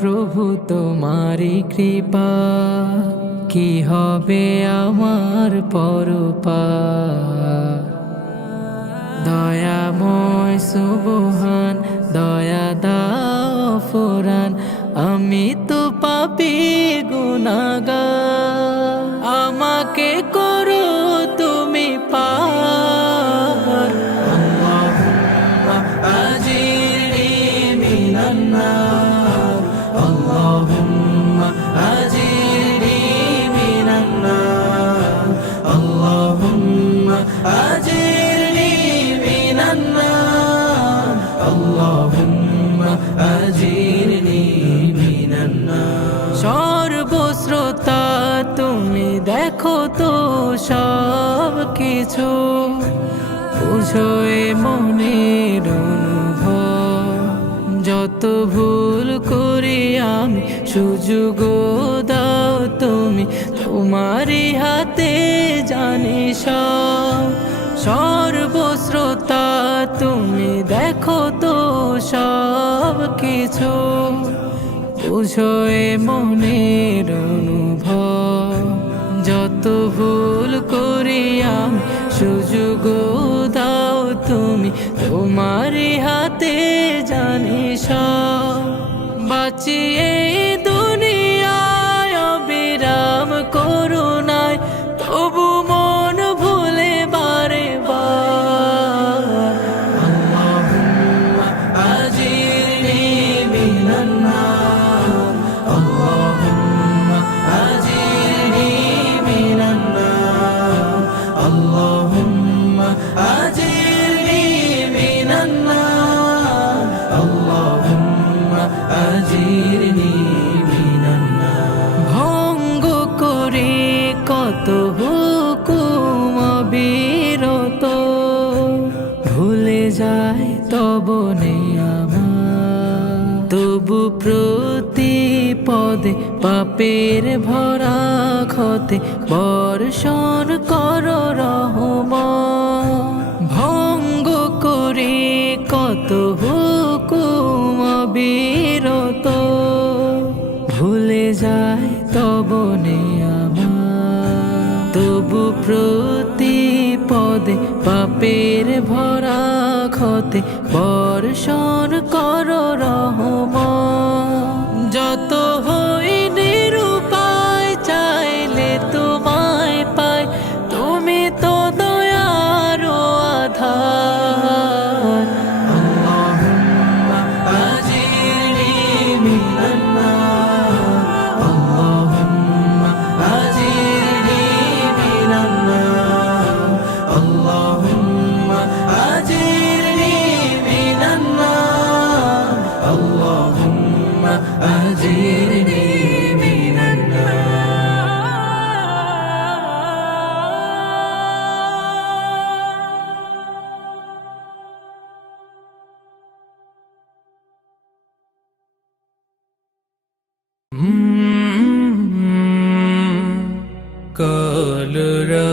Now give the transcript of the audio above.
প্রভু তোমারি কৃপা, কি হবে আমার পরপার। দয়াময় সুবহান, দয়া দাও ফুরান, আমি তো পাপী গুনাহগার। আমাকে করো তুমি পার, আল্লাহুম্মা আজিরনি মিনান নার, আল্লাহুম্মা আজিরনি মিনান নার, আল্লাহুম্মা আজিরনি মিনান নার, আল্লাহুম্মা আজিরনি মিনান নার। সর্বশ্রোতা তুমি দেখো তো সব কিছু, বুঝো এ মনের অনুভব। যত ভুল করি আমি সুযোগ দাও তুমি, তোমারই হাতে জানি সব। সর্বশ্রোতা তুমি দেখো তো সব কিছু, বুঝো এ মনের অনুভব। যত ভুল করি আমি সুযোগ দাও তুমি, তোমারই হাতে জানি সব। বাঁচিয়ে দুনিয়ায় অবিরাম করুণায়, তবু মন ভুলে বারে বার। আল্লাহুম্মা আজিরনি মিনান নার, আল্লাহুম্মা আজিরনি মিনান নার, আল্লাহুম্মা আজিরনি মিনান নার, আল্লাহুম্মা আজিরনি মিনান নার। ভঙ্গ করে কত হুকুম অবিরত, ভুলে যায় তব আমার। তবু প্রতি পদে পাপের ভরা ক্ষতে বর্ষণ কর রহমত। ভঙ্গ করে কত হুকুম অবিরত, ভুলে যায় তব আমার। তবু প্রতি পদে পাপের ভরা ক্ষতে বর্ষণ কর রহমত। যত হই নিরুপায় চাইলে তোমায় পাই, তুমি তো দয়ার আধার। আল্লাহুম্মা আজিরনি মিনান নার, আল্লাহুম্মা আজিরনি মিনান নার, আল্লাহুম্মা আজিরনি মিনান নার, আল্লাহুম্মা আজিরনি মিনান নার। কলরা